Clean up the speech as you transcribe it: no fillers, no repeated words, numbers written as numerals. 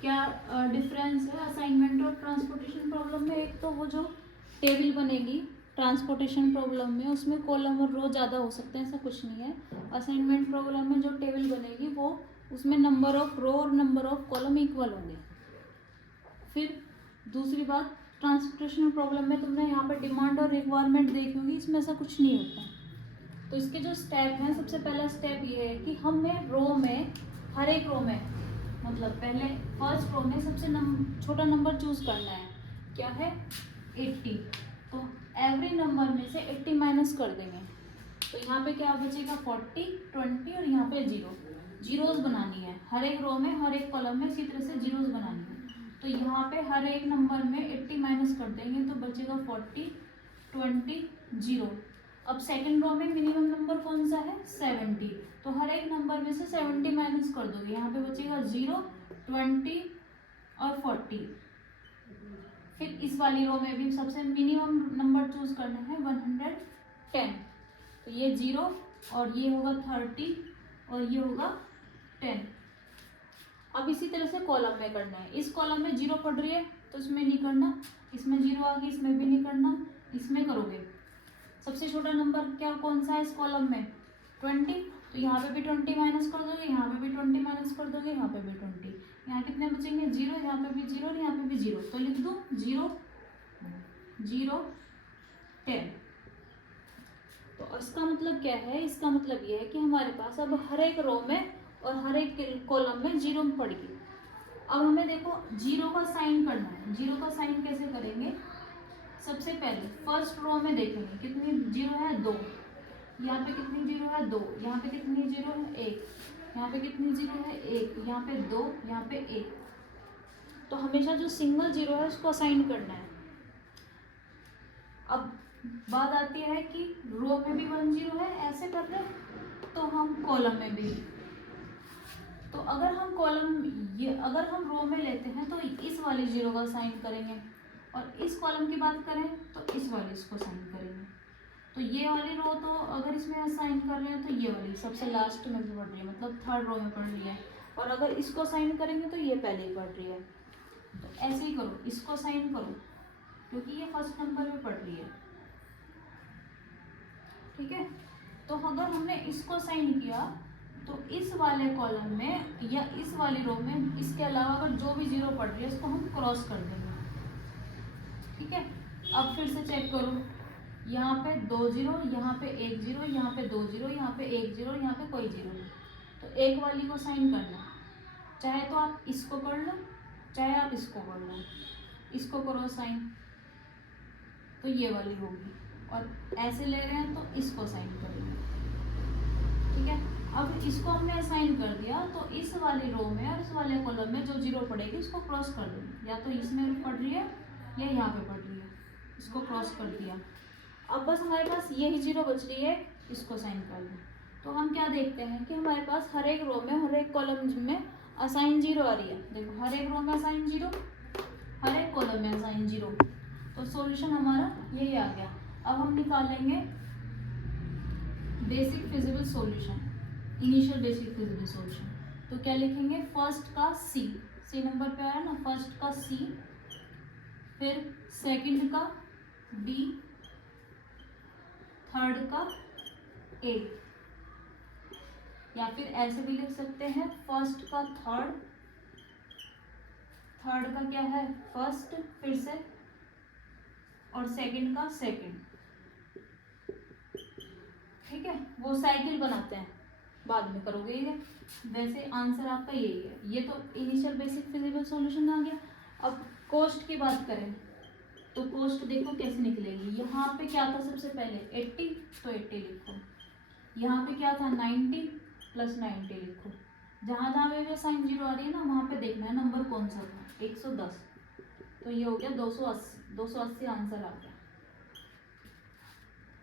क्या डिफरेंस है असाइनमेंट और ट्रांसपोर्टेशन प्रॉब्लम में? एक तो वो जो टेबल बनेगी ट्रांसपोर्टेशन प्रॉब्लम में, उसमें कॉलम और रो ज़्यादा हो सकते हैं, ऐसा कुछ नहीं है। असाइनमेंट प्रॉब्लम में जो टेबल बनेगी वो उसमें नंबर ऑफ रो और नंबर ऑफ कॉलम इक्वल होंगे। फिर दूसरी बात, ट्रांसपोर्टेशन प्रॉब्लम में तुमने यहाँ पर डिमांड और रिक्वायरमेंट देखी होगी, इसमें ऐसा कुछ नहीं होता। तो इसके जो स्टेप हैं, सबसे पहला स्टेप ये है कि हमें रो में, हर एक रो में, मतलब पहले फर्स्ट रो में सबसे छोटा नंबर चूज करना है। क्या है? 80। तो एवरी नंबर में से 80 माइनस कर देंगे। तो यहाँ पे क्या बचेगा? 40, 20 और यहाँ पे 0। जीरोज बनानी है हर एक रो में, हर एक कॉलम में इसी तरह से जीरोज बनानी है। तो यहाँ पे हर एक नंबर में 80 माइनस कर देंगे तो बचेगा 40, 20, 0। अब सेकंड रो में मिनिमम नंबर कौन सा है? 70। तो हर एक नंबर में से 70 माइनस कर दोगे, यहाँ पे बचेगा 0, 20 और 40। फिर इस वाली रो में भी सबसे मिनिमम नंबर चूज करना है 110। तो ये 0 और ये होगा 30 और ये होगा 10। अब इसी तरह से कॉलम में करना है। इस कॉलम में 0 पड़ रही है तो इसमें नहीं करना, इसमें 0 आ गई इसमें भी नहीं करना, इसमें करोगे। सबसे छोटा नंबर क्या कौन सा है इस कॉलम में? 20। तो यहाँ पे भी 20 माइनस कर दोगे, यहाँ पे भी 20 माइनस कर दोगे, यहाँ पे भी 20। यहाँ कितने बचेंगे? 0, यहाँ पे भी 0 और यहाँ पे भी 0। तो लिख दो 0, 0, 10। तो इसका मतलब क्या है? इसका मतलब ये है कि हमारे पास अब हर एक रो में और हर एक कॉलम में 0 पड़ गई। अब हमें देखो 0 का साइन करना है। 0 का साइन कैसे करेंगे? सबसे पहले फर्स्ट रो में देखेंगे कितनी 0 है? 2। यहाँ पे कितनी 0 है? 2। यहाँ पे कितनी 0 है? 1। यहाँ पे कितनी 0 है? 1। यहाँ पे 2, यहाँ पे 1। तो हमेशा जो सिंगल 0 है उसको असाइन करना है। अब बात आती है कि रो में भी 1 0 है, ऐसे कर रहे हैं तो हम कॉलम में भी। तो अगर हम अगर हम रो में लेते हैं तो इस वाली 0 का साइन करेंगे, और इस कॉलम की बात करें तो इस वाली इसको साइन करेंगे। तो ये वाली रो तो अगर इसमें साइन कर रहे हैं तो ये वाली सबसे लास्ट में भी पढ़ रही है, मतलब थर्ड रो में पढ़ रही है। और अगर इसको साइन करेंगे तो ये पहले ही पढ़ रही है। तो ऐसे ही करो, इसको साइन करो क्योंकि ये फर्स्ट नंबर में पढ़ रही है। ठीक है। तो अगर हमने इसको साइन किया तो इस वाले कॉलम में या इस वाली रो में इसके अलावा अगर जो भी 0 पड़ रही है उसको हम क्रॉस कर देंगे। ठीक है। अब फिर से चेक करो, यहाँ पे 2 0, यहाँ पे 1 0, यहाँ पे 2 0, यहाँ पे 1 0, यहाँ पे कोई 0 नहीं। तो एक वाली को साइन करना, चाहे तो आप इसको कर लो चाहे आप इसको कर लो। इसको करो साइन तो ये वाली होगी, और ऐसे ले रहे हैं तो इसको साइन करेंगे। ठीक है। अब इसको हमने असाइन कर दिया तो इस वाली रो में और इस वाले कॉलम में जो 0 पड़ेगी उसको क्रॉस कर देंगे, या तो इसमें पड़ रही है या यहाँ पे पड़ रही है, इसको क्रॉस कर दिया। अब बस हमारे पास यही 0 बच रही है, इसको साइन कर दें। तो हम क्या देखते हैं कि हमारे पास हर एक रो में हर एक कॉलम में असाइन 0 आ रही है। देखो हर एक रो में असाइन 0, हर एक कॉलम में असाइन 0। तो सॉल्यूशन हमारा यही आ गया। अब हम निकालेंगे basic feasible solution, initial basic feasible solution. तो क्या लिखेंगे? फर्स्ट का सी नंबर पे आ रहा है ना, फर्स्ट का सी, फिर सेकंड का बी, थर्ड का ए, या फिर ऐसे भी लिख सकते हैं फर्स्ट का थर्ड, थर्ड का क्या है? फर्स्ट, फिर से, और सेकंड का सेकंड। ठीक है। वो साइकिल बनाते हैं, बाद में करोगे ये। वैसे आंसर आपका यही है। ये तो इनिशियल बेसिक फिजिबल सॉल्यूशन आ गया। अब कोस्ट की बात करें तो कोस्ट देखो कैसे निकलेगी। यहाँ पे क्या था सबसे पहले? 80, तो 80 लिखो। यहाँ पे क्या था? 90 प्लस 90 लिखो। जहाँ जहाँ पे साइन 0 आ रही है ना वहाँ पे देखना है नंबर कौन सा था। 110। तो ये हो गया 280 आंसर आ गया।